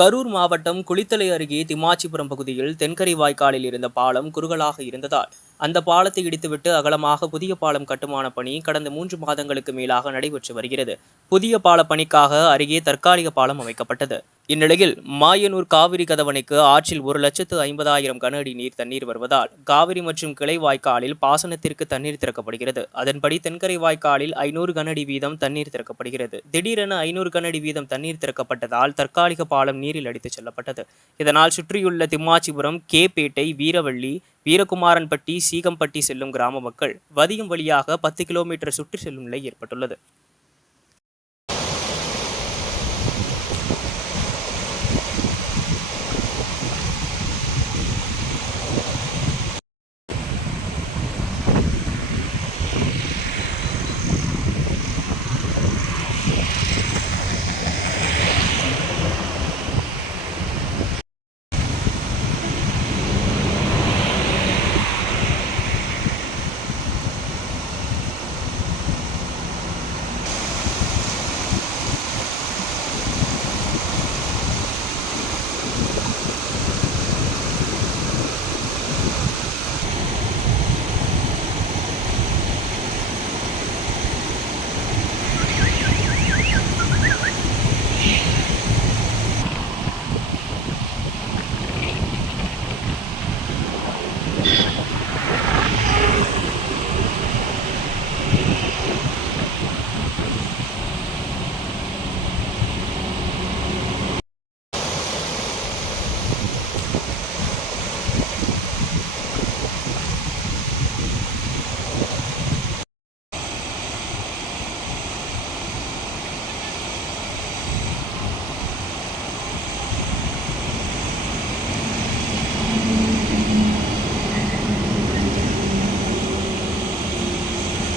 கரூர் மாவட்டம் குளித்தலை அருகே திமாச்சிபுரம் பகுதியில் தென்கரை வாய்க்காலில் இருந்த பாலம் குறுகலாக இருந்ததால் அந்த பாலத்தை இடித்துவிட்டு அகலமாக புதிய பாலம் கட்டுமான பணி கடந்த மூன்று மாதங்களுக்கு மேலாக நடைபெற்று வருகிறது. புதிய பால பணிக்காக அருகே தற்காலிக பாலம் அமைக்கப்பட்டது. இந்நிலையில் மாயனூர் காவிரி கதவணைக்கு ஆற்றில் ஒரு லட்சத்து ஐம்பதாயிரம் கன அடி நீர் தண்ணீர் வருவதால் காவிரி மற்றும் கிளை வாய்க்காலில் பாசனத்திற்கு தண்ணீர் திறக்கப்படுகிறது. அதன்படி தென்கரை வாய்க்காலில் ஐநூறு கனஅடி வீதம் தண்ணீர் திறக்கப்படுகிறது. திடீரென ஐநூறு கனஅடி வீதம் தண்ணீர் திறக்கப்பட்டதால் தற்காலிக பாலம் நீரில் அடித்துச் செல்லப்பட்டது. இதனால் சுற்றியுள்ள திம்மாச்சிபுரம் கேபேட்டை வீரவள்ளி வீரகுமாரன்பட்டி சீகம்பட்டி செல்லும் கிராம மக்கள் வதியும் வழியாக பத்து கிலோமீட்டர் சுற்றி செல்லும் நிலை ஏற்பட்டுள்ளது.